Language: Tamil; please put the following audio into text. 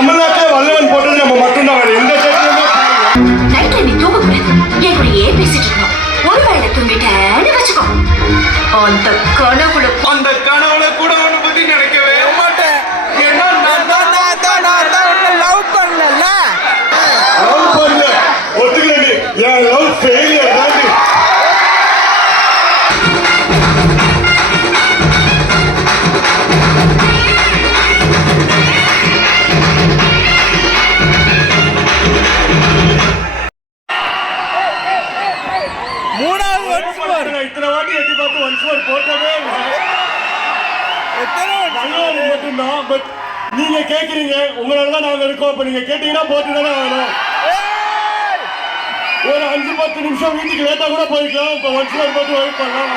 தமிழ்நாட்டிலே வல்லவன் போட்டது நம்ம மட்டும்தான். வேற எந்த சேர்க்கையுமே நைட்ல நீ தூங்க கூடாது. என் கூடயே பேசிட்டு இருந்தோம். ஒருவேளை தூங்கிட்டேன்னு வச்சுக்கோ, அந்த கனவுல கூட உன்னை பத்தி நினைக்கவே மாட்டேன். ஏன்னா லவ் பண்ணல. ஒத்துக்கிறேன். என் லவ் ஃபெயிலியர் தான். இத்தனை வாட்டி எட்டி பார்த்து ஒன்ஸ் மோர் போட்டதே மட்டும்தான். பட் நீங்க கேட்குறீங்க, உங்களாலதான் நாங்க இருக்கோம். அப்ப நீங்க கேட்டீங்கன்னா போட்டு தானே ஆகணும். ஒரு 5-10 நிமிஷம் வீட்டுக்கு லேட்டா கூட போயிருக்கலாம். இப்ப ஒன்ஸ் மோர் போட்டு வெயிட் பண்ணலாம்.